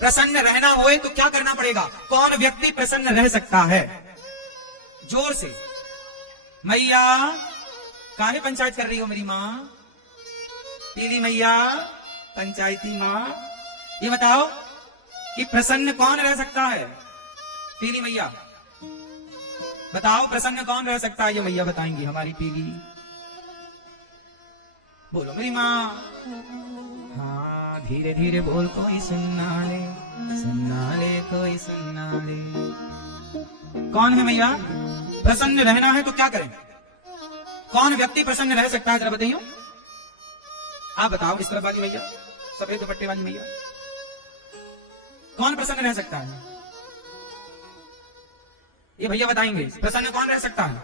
प्रसन्न रहना होए तो क्या करना पड़ेगा? कौन व्यक्ति प्रसन्न रह सकता है? जोर से। मैया काहे पंचायत कर रही हो मेरी माँ? पीली मैया, पंचायती माँ, ये बताओ कि प्रसन्न कौन रह सकता है? पीली मैया बताओ, प्रसन्न कौन रह सकता है? ये मैया बताएंगी हमारी पीली। बोलो मेरी माँ। हाँ, धीरे धीरे बोल, कोई सुनना ले कोई सुनना ले। कौन है मैया? प्रसन्न रहना है तो क्या करें? कौन व्यक्ति प्रसन्न रह सकता है, जरा बताइए। आप बताओ, इस तरफ वाली मैया, सफेद दुपट्टे वाली मैया, कौन प्रसन्न रह सकता है? ये भैया बताएंगे प्रसन्न कौन रह सकता है।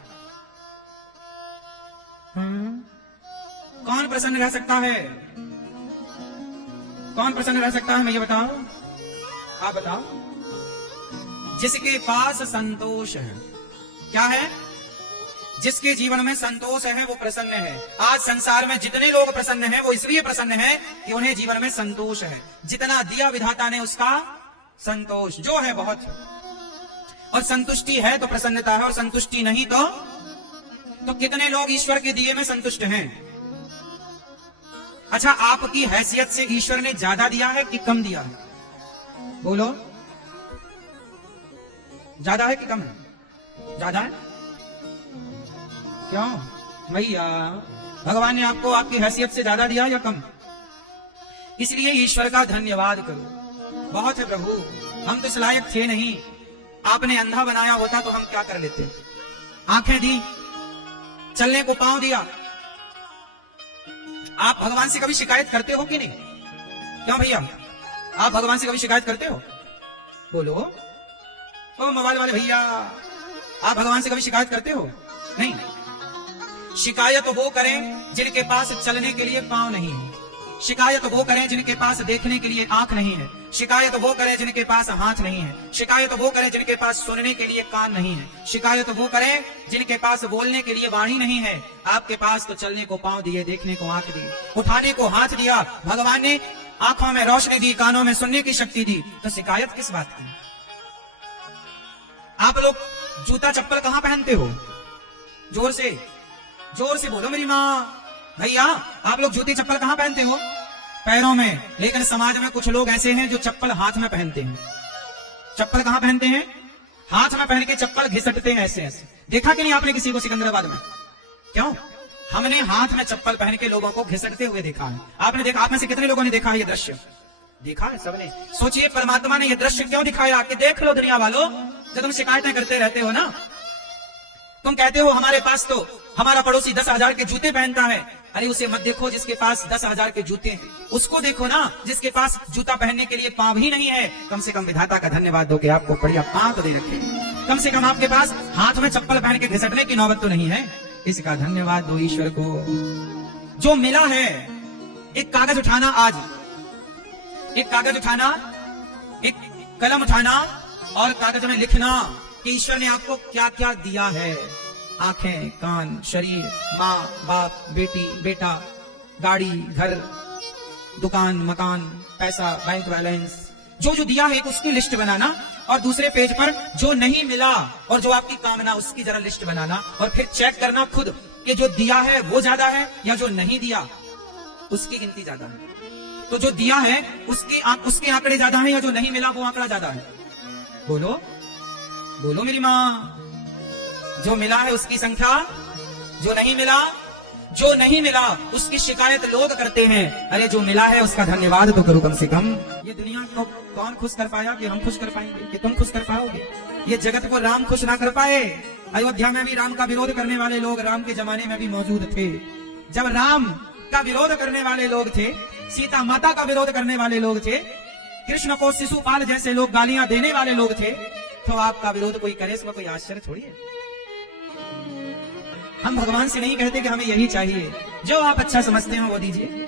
कौन प्रसन्न रह सकता है? कौन प्रसन्न रह सकता है? मैं ये बताओ, आप बताओ। जिसके पास संतोष है। क्या है? जिसके जीवन में संतोष है वो प्रसन्न है। आज संसार में जितने लोग प्रसन्न हैं वो इसलिए प्रसन्न हैं कि उन्हें जीवन में संतोष है। जितना दिया विधाता ने उसका संतोष जो है बहुत है। और संतुष्टि है तो प्रसन्नता है, और संतुष्टि नहीं तो कितने लोग ईश्वर के दिए में संतुष्ट हैं? अच्छा, आपकी हैसियत से ईश्वर ने ज्यादा दिया है कि कम दिया है? बोलो, ज्यादा है कि कम है? ज्यादा है। क्यों भैया? भगवान ने आपको आपकी हैसियत से ज्यादा दिया या कम? इसलिए ईश्वर का धन्यवाद करो। बहुत है प्रभु, हम तो इस लायक थे नहीं, आपने अंधा बनाया होता तो हम क्या कर लेते? आंखें दी, चलने को पांव दिया। आप भगवान से कभी शिकायत करते हो कि नहीं? क्यों भैया, आप भगवान से कभी शिकायत करते हो? बोलो। ओ मोबाइल वाले भैया, आप भगवान से कभी शिकायत करते हो? नहीं। शिकायत वो करें जिनके पास चलने के लिए पांव नहीं है। शिकायत वो करें जिनके पास देखने के लिए आंख नहीं है। शिकायत वो करें जिनके पास हाथ नहीं है। शिकायत वो करें जिनके पास सुनने के लिए कान नहीं है। शिकायत वो करें जिनके पास बोलने के लिए वाणी नहीं है। आपके पास तो चलने को पांव दिए, देखने को आंख दी, उठाने को हाथ दिया। भगवान ने आंखों में रोशनी दी, कानों में सुनने की शक्ति दी, तो शिकायत किस बात की? आप लोग जूता चप्पल कहां पहनते हो? जोर से बोलो मेरी माँ। भैया, आप लोग जूती चप्पल कहां पहनते हो? पैरों में। लेकिन समाज में कुछ लोग ऐसे हैं जो चप्पल हाथ में पहनते हैं। चप्पल कहां पहनते हैं? हाथ में पहन के चप्पल घिसटते हैं ऐसे ऐसे। देखा कि नहीं आपने किसी को सिकंदराबाद में? क्यों? हमने हाथ में चप्पल पहन के लोगों को घिसटते हुए देखा है। आपने देखा? आप में से कितने लोगों ने देखा है ये दृश्य? देखा है सबने। सोचिए परमात्मा ने ये दृश्य क्यों दिखाया कि देख लो दुनिया वालों, जब तुम शिकायतें करते रहते हो ना, तुम कहते हो हमारे पास तो हमारा पड़ोसी 10,000 के जूते पहनता है। अरे उसे मत देखो जिसके पास 10,000 के जूते हैं, उसको देखो ना जिसके पास जूता पहनने के लिए पांव ही नहीं है। कम से कम विधाता का धन्यवाद दो कि आपको बढ़िया पांव तो दे रखे। कम से कम आपके पास हाथ में चप्पल पहन के घिसटने की नौबत तो नहीं है। इसका धन्यवाद दो ईश्वर को। जो मिला है, एक कागज उठाना, आज एक कागज उठाना, एक कलम उठाना और कागज में लिखना कि ईश्वर ने आपको क्या क्या दिया है। आंखें, कान, शरीर, माँ, बाप, बेटी, बेटा, गाड़ी, घर, दुकान, मकान, पैसा, बैंक बैलेंस, जो जो दिया है उसकी लिस्ट बनाना, और दूसरे पेज पर जो नहीं मिला और जो आपकी कामना उसकी जरा लिस्ट बनाना, और फिर चेक करना खुद कि जो दिया है वो ज्यादा है या जो नहीं दिया उसकी गिनती ज्यादा है। तो जो दिया है उसके आंकड़े ज्यादा है या जो नहीं मिला वो आंकड़ा ज्यादा है? बोलो बोलो मेरी माँ। जो मिला है उसकी संख्या, जो नहीं मिला उसकी शिकायत लोग करते हैं। अरे जो मिला है उसका धन्यवाद तो करो कम से कम। ये दुनिया को कौन खुश कर पाया कि हम खुश कर पाएंगे, कि तुम खुश कर पाओगे? ये जगत को राम खुश ना कर पाए। अयोध्या में भी राम का विरोध करने वाले लोग राम के जमाने में भी मौजूद थे। जब राम का विरोध करने वाले लोग थे, सीता माता का विरोध करने वाले लोग थे, कृष्ण को शिशुपाल जैसे लोग गालियां देने वाले लोग थे, तो आपका विरोध कोई करे इसमें कोई आश्चर्य थोड़ी है। हम भगवान से नहीं कहते कि हमें यही चाहिए, जो आप अच्छा समझते हो वो दीजिए।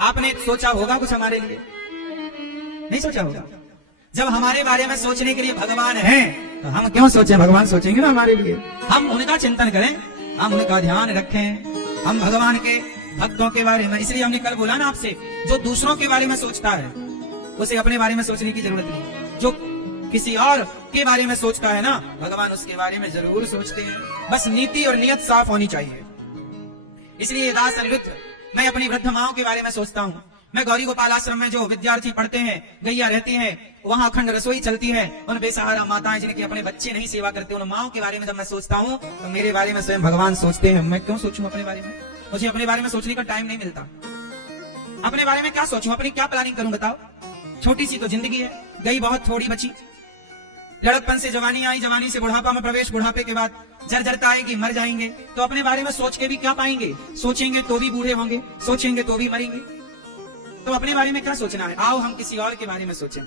आपने सोचा होगा कुछ हमारे लिए? नहीं सोचा होगा। जब हमारे बारे में सोचने के लिए भगवान है तो हम क्यों सोचें? भगवान सोचेंगे ना हमारे लिए। हम उनका चिंतन करें, हम उनका ध्यान रखें, हम भगवान के भक्तों के बारे में। इसलिए हमने कल बोला ना आपसे, जो दूसरों के बारे में सोचता है उसे अपने बारे में सोचने की जरूरत नहीं। जो किसी और के बारे में सोचता है ना, भगवान उसके बारे में जरूर सोचते हैं। बस नीति और नियत साफ होनी चाहिए। इसलिए दास अनिरुद्ध, मैं अपनी वृद्ध माओं के बारे में सोचता हूँ। मैं गौरी गोपाल आश्रम में जो विद्यार्थी पढ़ते हैं, गैया रहती हैं, वहां अखंड रसोई चलती है, उन बेसहारा माताएं जिनके अपने बच्चे नहीं सेवा करते, उन माओं के बारे में जब मैं सोचता हूँ तो मेरे बारे में स्वयं भगवान सोचते हैं। मैं क्यों सोचूं अपने बारे में? मुझे अपने बारे में सोचने का टाइम नहीं मिलता। अपने बारे में क्या सोचूं, अपनी क्या प्लानिंग करूं बताओ? छोटी सी तो जिंदगी है, गई बहुत थोड़ी बची। लड़कपन से जवानी आई, जवानी से बुढ़ापा में प्रवेश, बुढ़ापे के बाद जर्जरता आएगी, मर जाएंगे। तो अपने बारे में सोच के भी क्या पाएंगे? सोचेंगे तो भी बूढ़े होंगे, सोचेंगे तो भी मरेंगे। तो अपने बारे में क्या सोचना है? आओ हम किसी और के बारे में सोचें।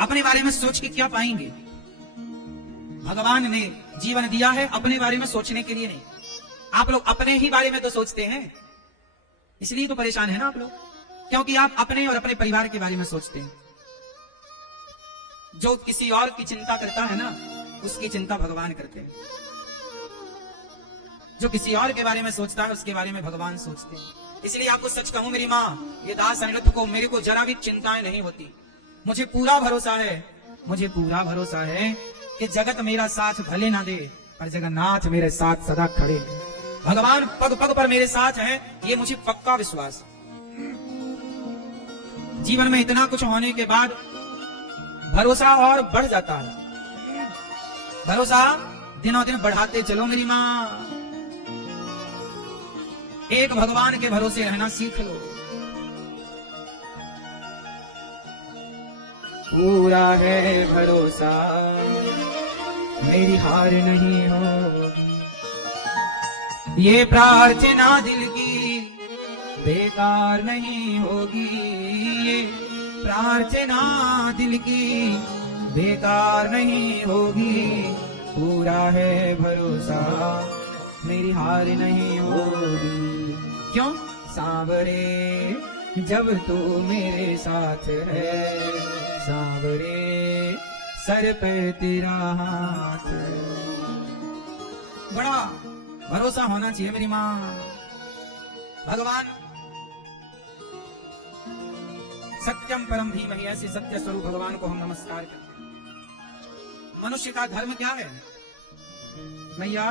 अपने बारे में सोच के क्या पाएंगे? भगवान ने जीवन दिया है अपने बारे में सोचने के लिए नहीं। आप लोग अपने ही बारे में तो सोचते हैं, इसलिए तो परेशान है ना आप लोग, क्योंकि आप अपने और अपने परिवार के बारे में सोचते हैं। जो किसी और की चिंता करता है ना, उसकी चिंता भगवान करते हैं। जो किसी और के बारे में सोचता है, उसके बारे में भगवान सोचते हैं। इसलिए आपको सच कहूं मेरी माँ, ये दास अनिरुद्ध को, मेरे को जरा भी चिंताएं नहीं होती। मुझे पूरा भरोसा है, मुझे पूरा भरोसा है कि जगत मेरा साथ भले ना दे, पर जगन्नाथ मेरे साथ सदा खड़े हैं। भगवान पग पग पर मेरे साथ है, ये मुझे पक्का विश्वास। जीवन में इतना कुछ होने के बाद भरोसा और बढ़ जाता है। भरोसा दिनों दिन बढ़ाते चलो मेरी माँ। एक भगवान के भरोसे रहना सीख लो। पूरा है भरोसा, मेरी हार नहीं होगी। ये प्रार्थना दिल की बेकार नहीं होगी। ये प्रार्थना दिल की बेकार नहीं होगी। पूरा है भरोसा, मेरी हार नहीं होगी। क्यों? सांवरे जब तू मेरे साथ है, सांवरे सर पे तेरा हाथ है। बड़ा भरोसा होना चाहिए मेरी माँ। भगवान सत्यम परम धीमहि, ऐसे सत्य स्वरूप भगवान को हम नमस्कार करते हैं। मनुष्य का धर्म क्या है मैया?